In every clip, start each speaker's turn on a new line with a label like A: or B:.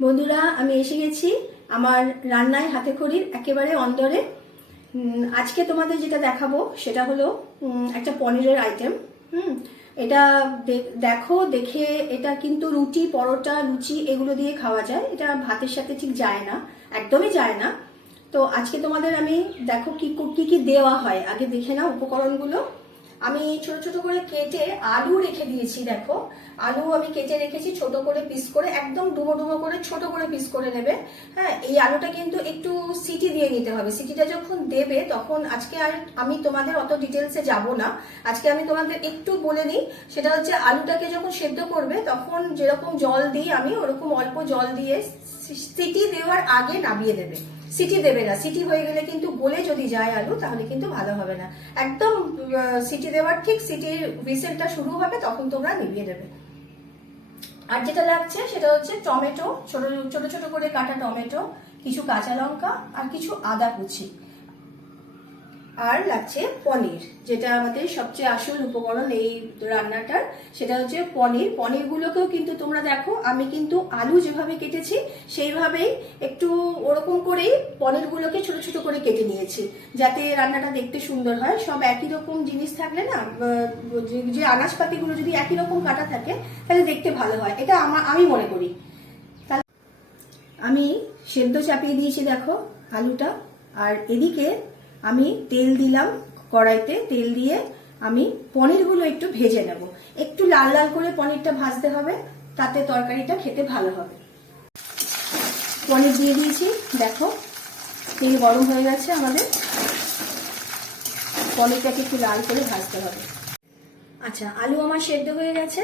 A: বন্ধুরা, আমি এসে গেছি আমার রান্নায় হাতে খড়ির একেবারে অন্দরে। আজকে তোমাদের যেটা দেখাবো সেটা হলো একটা পনিরের আইটেম হুম? এটা দেখো, দেখে এটা কিন্তু রুটি, পরোটা, লুচি এগুলো দিয়ে খাওয়া যায়। এটা ভাতের সাথে ঠিক যায় না, একদমই যায় না। তো আজকে তোমাদের আমি দেখো কি কি দেওয়া হয়। আগে দেখে নাও উপকরণগুলো। আমি ছোট ছোট করে কেটে আলু রেখে দিয়েছি, দেখো। আলু আমি কেটে রেখেছি, ছোট করে পিস করে, একদম ডুবো ডুবো করে ছোট করে পিস করে নেবে। হ্যাঁ এই আলুটা কিন্তু একটু সিটি দিয়ে নিতে হবে। সিটিটা যখন দেবে, তখন আজকে আর আমি তোমাদের অত ডিটেলসে যাব না। আজকে আমি তোমাদের একটু বলে দিই, সেটা হচ্ছে আলুটাকে যখন সেদ্ধ করবে, তখন যেরকম জল দিই আমি, ওরকম অল্প জল দিয়ে সিটি দেওয়ার আগে নামিয়ে দেবে। সিটি দেবে না। সিটি হয়ে গেলে কিন্তু গলে যদি যায় আলু, তাহলে কিন্তু ভালো হবে না। একদম সিটি দেওয়ার ঠিক সিটির হুইসেলটা শুরু হবে, তখন তোমরা নিভিয়ে দেবে। আর যেটা লাগছে, সেটা হচ্ছে টমেটো, ছোট ছোট ছোট করে কাটা টমেটো, কিছু কাঁচা লঙ্কা আর কিছু আদা কুচি। আর লাগছে পনির, যেটা আমাদের সবচেয়ে আসল উপকরণ এই রান্নাটার, সেটা হচ্ছে পনির। পনিরগুলোকেও কিন্তু তোমরা দেখো, আমি কিন্তু আলু যেভাবে কেটেছি, সেইভাবেই একটু ওরকম করেই পনিরগুলোকে ছোট ছোট করে কেটে নিয়েছি, যাতে রান্নাটা দেখতে সুন্দর হয়। সব একই রকম জিনিস থাকলে না যে- আনাজপাতিগুলো যদি একই রকম কাটা থাকে, তাহলে দেখতে ভালো হয়। এটা আমার আমি মনে করি। আমি সেদ্ধ চাপিয়ে দিয়েছি, দেখো, আলুটা। আর এদিকে আমি তেল দিলাম কড়াইতে, তেল দিয়ে আমি পনিরগুলো একটু ভেজে নেব। একটু লাল লাল করে পনিরটা ভাজতে হবে, তাতে তরকারিটা খেতে ভালো হবে। পনির দিয়ে দিয়েছি, দেখো, তেল গরম হয়ে গেছে আমাদের। পনিরটাকে একটু লাল করে ভাজতে হবে। আচ্ছা আলু আমার সেদ্ধ হয়ে গেছে।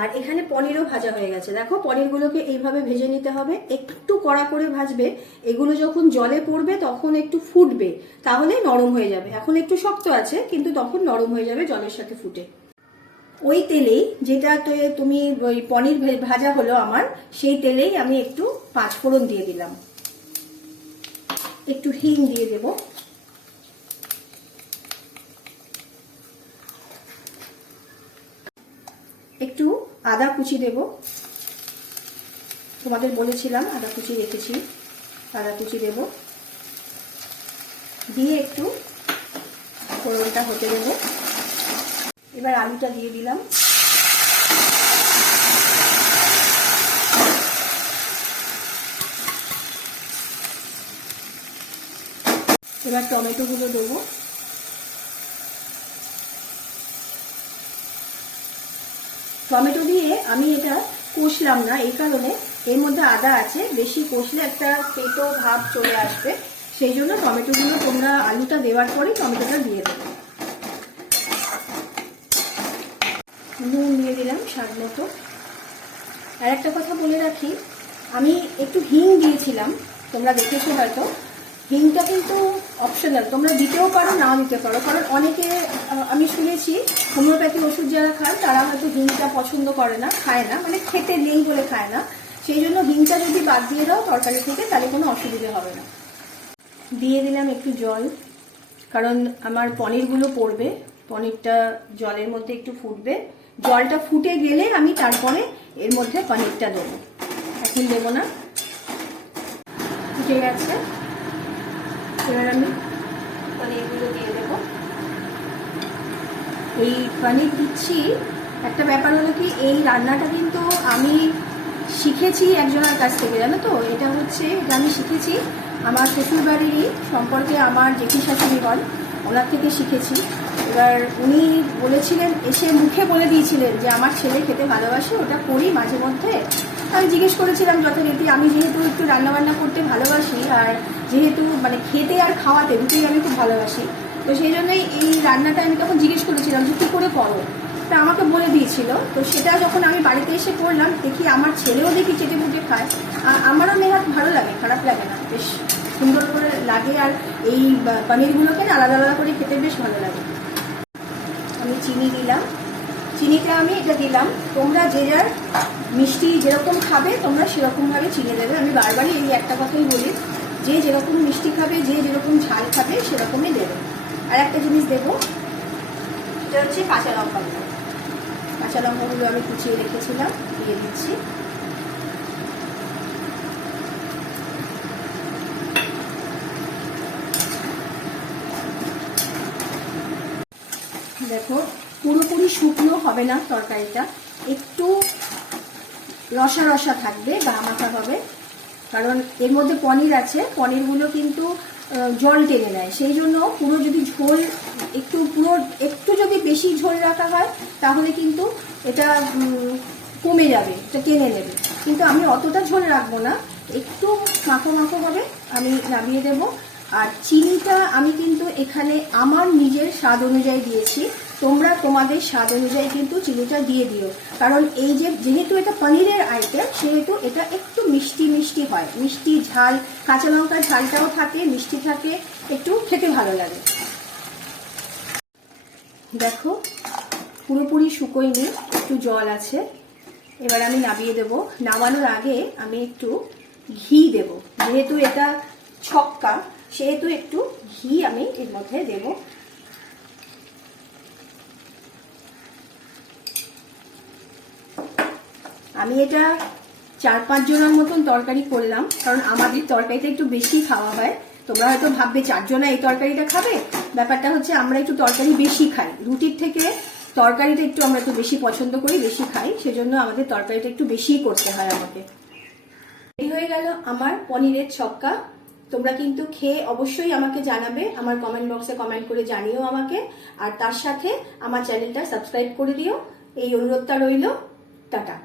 A: আর এখানে পনিরও ভাজা হয়ে গেছে। দেখো, পনিরগুলোকে এইভাবে ভেজে নিতে হবে। একটু কড়া করে ভাজবে। এগুলো যখন জলে পড়বে, তখন একটু ফুটবে। তাহলে নরম হয়ে যাবে। এখন একটু শক্ত আছে, কিন্তু তখন নরম হয়ে যাবে জলের সাথে ফুটে। ওই তেলেই যেটাতে তুমি ওই পনির ভাজা হলো আমার, সেই তেলেই আমি একটু পাঁচফোড়ন দিয়ে দিলাম। একটু হিং দিয়ে দেবো একটু আদা কুচি দেব। তোমাদের বলেছিলাম আদা কুচি রেখেছি। আদা কুচি দেব। দিয়ে একটু ফোড়নটা হতে দেব। এবার আলুটা দিয়ে দিলাম। এবার টমেটোগুলো দেবো। টমেটো দিয়ে আমি এটা কষলাম না, এই কারণে এর মধ্যে আদা আছে। বেশি কষলে একটা পেটো ভাব চলে আসবে। সেই জন্য টমেটোগুলো তোমরা আলুটা দেওয়ার পরে টমেটোটা দিয়ে দেবে। নুন দিয়ে দিলাম স্বাদ মতো। আর একটা কথা বলে রাখি, আমি একটু হিং দিয়েছিলাম, তোমরা দেখেছ হয়তো। হিংটা কিন্তু অপশনাল তোমরা দিতেও পারো, নাও দিতে পারো। কারণ অনেকে আমি শুনেছি, হোমিওপ্যাথি ওষুধ যারা খায়, তারা হয়তো হিংটা পছন্দ করে না, খায় না মানে খেতে নেই বলে খায় না। সেই জন্য হিংটা যদি বাদ দিয়ে দাও তরকারি থেকে, তাহলে কোনো অসুবিধে হবে না। দিয়ে দিলাম একটু জল, কারণ আমার পনিরগুলো পড়বে, পনিরটা জলের মধ্যে একটু ফুটবে। জলটা ফুটে গেলে আমি তারপরে এর মধ্যে পনিরটা দেবো। এখন দেবো না। ফুটে গেছে। এবার আমি পনিরগুলো দিয়ে দেবো। এই পনির দিচ্ছি। একটা ব্যাপার হলো কি, এই রান্নাটা কিন্তু আমি শিখেছি একজনের কাছ থেকে, জানো তো? এটা হচ্ছে, এটা আমি শিখেছি। আমার শ্বশুরবাড়িরই সম্পর্কে আমার জেঠি শাশুড়ি হন ওনার থেকে শিখেছি। এবার উনি বলেছিলেন, এসে মুখে বলে দিয়েছিলেন যে, আমার ছেলে খেতে ভালোবাসে, ওটা করি মাঝে মধ্যে। আমি জিজ্ঞেস করেছিলাম যথারীতি, আমি যেহেতু একটু রান্নাবান্না করতে ভালোবাসি, আর যেহেতু মানে খেতে আর খাওয়াতে দুটোই আমি খুব ভালোবাসি, তো সেই জন্যই এই রান্নাটা আমি তখন জিজ্ঞেস করেছিলাম যে, কী করে করো? তা আমাকে বলে দিয়েছিল। তো সেটা যখন আমি বাড়িতে এসে করলাম, দেখি আমার ছেলেও দেখি চেটে মুটে খায়। আর আমারও মেহাত ভালো লাগে, খারাপ লাগে না, বেশ সুন্দর করে লাগে। আর এই পনিরগুলোকে আলাদা আলাদা করে খেতে বেশ ভালো লাগে। চিনি দিলাম। চিনিটা আমি এটা দিলাম। তোমরা যে যার মিষ্টি যেরকম খাবে, তোমরা সেরকমভাবে চিনি দেবে। আমি বারবারই এই একটা কথাই বলি, যে যেরকম মিষ্টি খাবে, যে যেরকম ঝাল খাবে, সেরকমই দেবে। আর একটা জিনিস দেবো, এটা হচ্ছে কাঁচা লঙ্কাগুলো। কাঁচা লঙ্কাগুলো আমি কুচিয়ে রেখেছিলাম, দিয়ে দিচ্ছি। দেখো, পুরোপুরি শুকনো হবে না তরকারিটা। একটু রসা রসা থাকবে, গা মাখা হবে। কারণ এর মধ্যে পনির আছে, পনিরগুলো কিন্তু জল টেনে নেয়। সেই জন্য পুরো যদি ঝোল একটু, পুরো একটু যদি বেশি ঝোল রাখা হয়, তাহলে কিন্তু এটা কমে যাবে, এটা টেনে নেবে। কিন্তু আমি অতটা ঝোল রাখব না, একটু মাখো মাখো হবে, আমি নামিয়ে দেব। আর চিনিটা আমি কিন্তু এখানে আমার নিজের স্বাদ অনুযায়ী দিয়েছি। তোমরা তোমাদের স্বাদ অনুযায়ী কিন্তু চিনিটা দিয়ে দিও। কারণ এই যেহেতু এটা পনিরের আইটেম সেহেতু এটা একটু মিষ্টি মিষ্টি হয়। মিষ্টি ঝাল, কাঁচা লঙ্কার ঝালটাও থাকে, মিষ্টি থাকে, একটু খেতে ভালো লাগে। দেখো, পুরোপুরি শুকোয়নি, একটু জল আছে। এবার আমি নামিয়ে দেব। নামানোর আগে আমি একটু ঘি দেব। যেহেতু এটা ছক্কা, সেহেতু একটু ঘি আমি এর মধ্যে দেব। আমি এটা চার পাঁচ জনের মতন তরকারি করলাম, কারণ আমাদের তরকারিটা একটু বেশি খাওয়া হয়। তোমরা হয়তো ভাববে, চারজনা এই তরকারিটা খাবে? ব্যাপারটা হচ্ছে, আমরা একটু তরকারি বেশি খাই। রুটির থেকে তরকারিটা একটু আমরা একটু বেশি পছন্দ করি, বেশি খাই। সেজন্য আমাদের তরকারিটা একটু বেশিই করতে হয় আমাকে। রেডি হয়ে গেল আমার পনিরের ছক্কা। তোমরা কিন্তু খেয়ে অবশ্যই আমাকে জানাবে, আমার কমেন্ট বক্সে কমেন্ট করে জানিও আমাকে। আর তার সাথে আমার চ্যানেলটা সাবস্ক্রাইব করে দিও। এই অনুরোধটা রইল। টাটা।